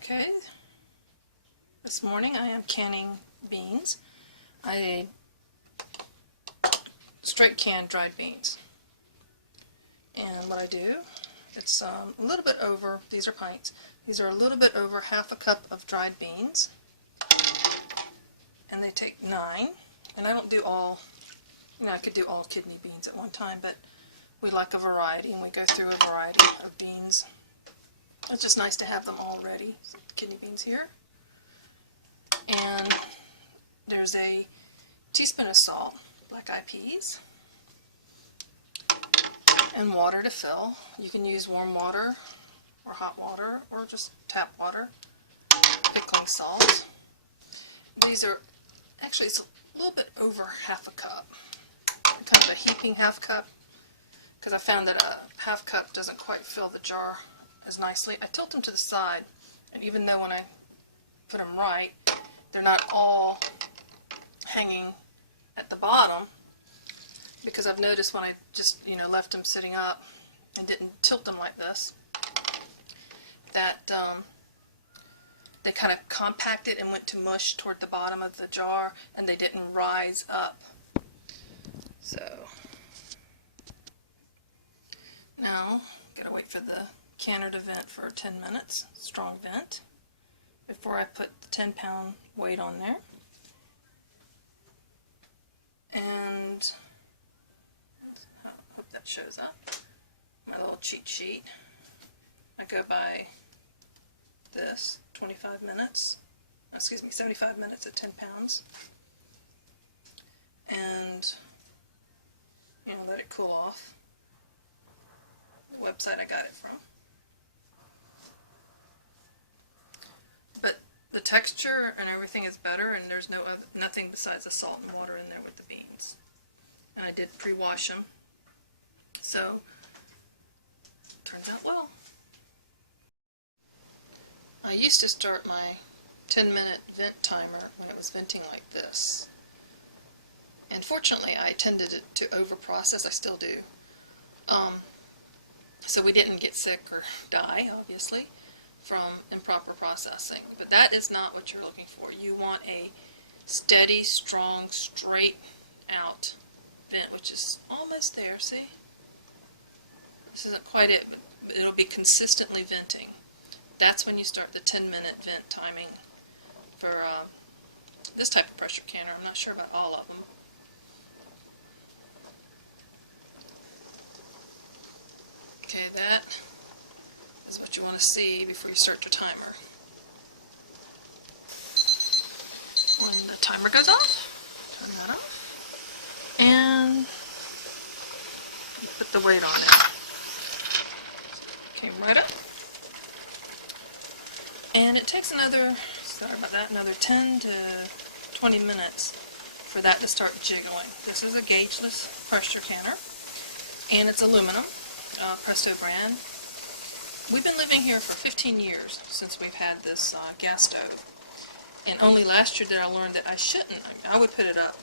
Okay, this morning I am canning beans. I straight can dried beans. And what I do, it's a little bit over, these are pints, these are a little bit over half a cup of dried beans. And they take 9, and I don't do all, I could do all kidney beans at one time, but we like a variety, and we go through a variety of beans. It's just nice to have them all ready. Some kidney beans here. And there's a teaspoon of salt, black-eyed peas, and water to fill. You can use warm water or hot water or just tap water. Pickling salt. These are, actually it's a little bit over half a cup. Kind of a heaping half cup, because I found that a half cup doesn't quite fill the jar as nicely. I tilt them to the side, and even though when I put them right, they're not all hanging at the bottom, because I've noticed when I just, left them sitting up and didn't tilt them like this, that they kind of compacted and went to mush toward the bottom of the jar, and they didn't rise up. So now, gotta wait for the canner to vent for 10 minutes, strong vent, before I put the 10-pound weight on there. And I hope that shows up. My little cheat sheet. I go by this, 25 minutes, excuse me, 75 minutes at 10 pounds. And, let it cool off. The website I got it from. But the texture and everything is better, and there's nothing besides the salt and water in there with the beans. And I did pre-wash them, so turns out well. I used to start my 10-minute vent timer when it was venting like this. And fortunately, I tended to over-process. I still do. So we didn't get sick or die, obviously, from improper processing. But that is not what you're looking for. You want a steady, strong, straight out vent, which is almost there, see? This isn't quite it, but it'll be consistently venting. That's when you start the 10-minute vent timing for this type of pressure canner. I'm not sure about all of them. Okay, that is what you want to see before you start your timer. When the timer goes off, turn that off, and you put the weight on it. Came right up. And it takes another, sorry about that, another 10 to 20 minutes for that to start jiggling. This is a gaugeless pressure canner, and it's aluminum, Presto brand. We've been living here for 15 years since we've had this gas stove, and only last year did I learn that I shouldn't. I would put it up.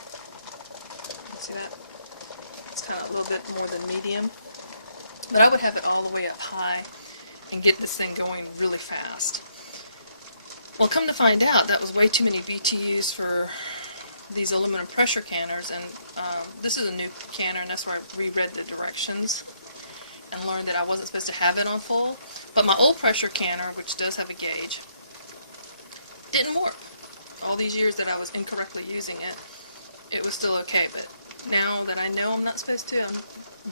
See that? It's kind of a little bit more than medium, but I would have it all the way up high and get this thing going really fast. Well, come to find out, that was way too many BTUs for these aluminum pressure canners, and this is a new canner, and that's where I reread the directions and learned that I wasn't supposed to have it on full. But my old pressure canner, which does have a gauge, didn't work. All these years that I was incorrectly using it, it was still okay, but now that I know I'm not supposed to, I'm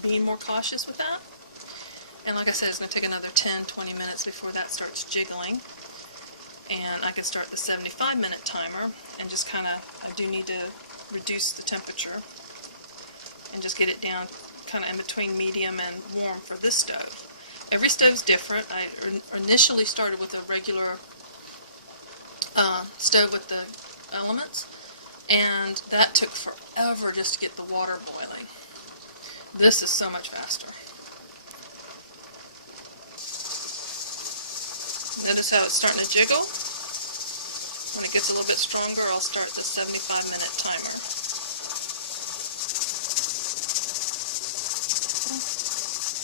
being more cautious with that. And like I said, it's going to take another 10-20 minutes before that starts jiggling. And I can start the 75-minute timer, and just kind of, I do need to reduce the temperature and just get it down kind of in between medium and warm for this stove. Every stove's different. I initially started with a regular stove with the elements, and that took forever just to get the water boiling. This is so much faster. Notice how it's starting to jiggle? When it gets a little bit stronger, I'll start the 75-minute timer.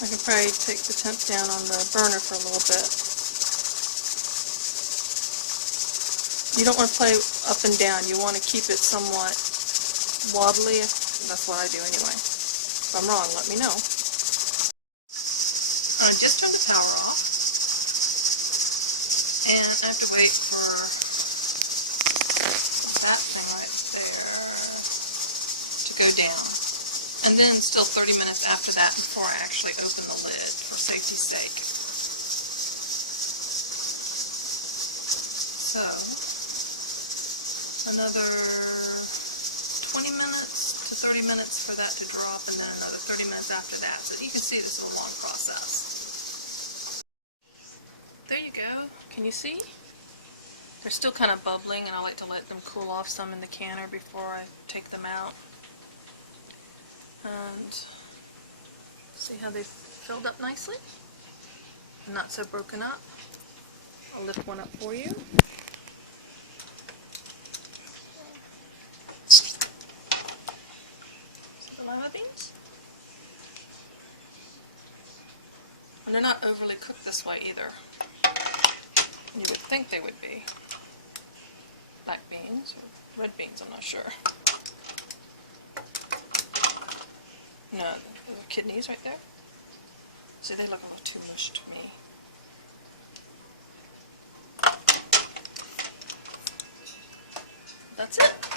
I can probably take the temp down on the burner for a little bit. You don't want to play up and down. You want to keep it somewhat wobbly. That's what I do anyway. If I'm wrong, let me know. I just turned the power off, and I have to wait for that thing right there to go down. And then still 30 minutes after that before I actually open the lid for safety's sake. So, another 20 minutes to 30 minutes for that to drop, and then another 30 minutes after that. So you can see this is a long process. There you go. Can you see? They're still kind of bubbling, and I like to let them cool off some in the canner before I take them out. And see how they've filled up nicely? Not so broken up. I'll lift one up for you. The lima beans. And they're not overly cooked this way either. You would think they would be. Black beans or red beans, I'm not sure. No, those are kidneys right there. See, they look a little too mush to me. That's it.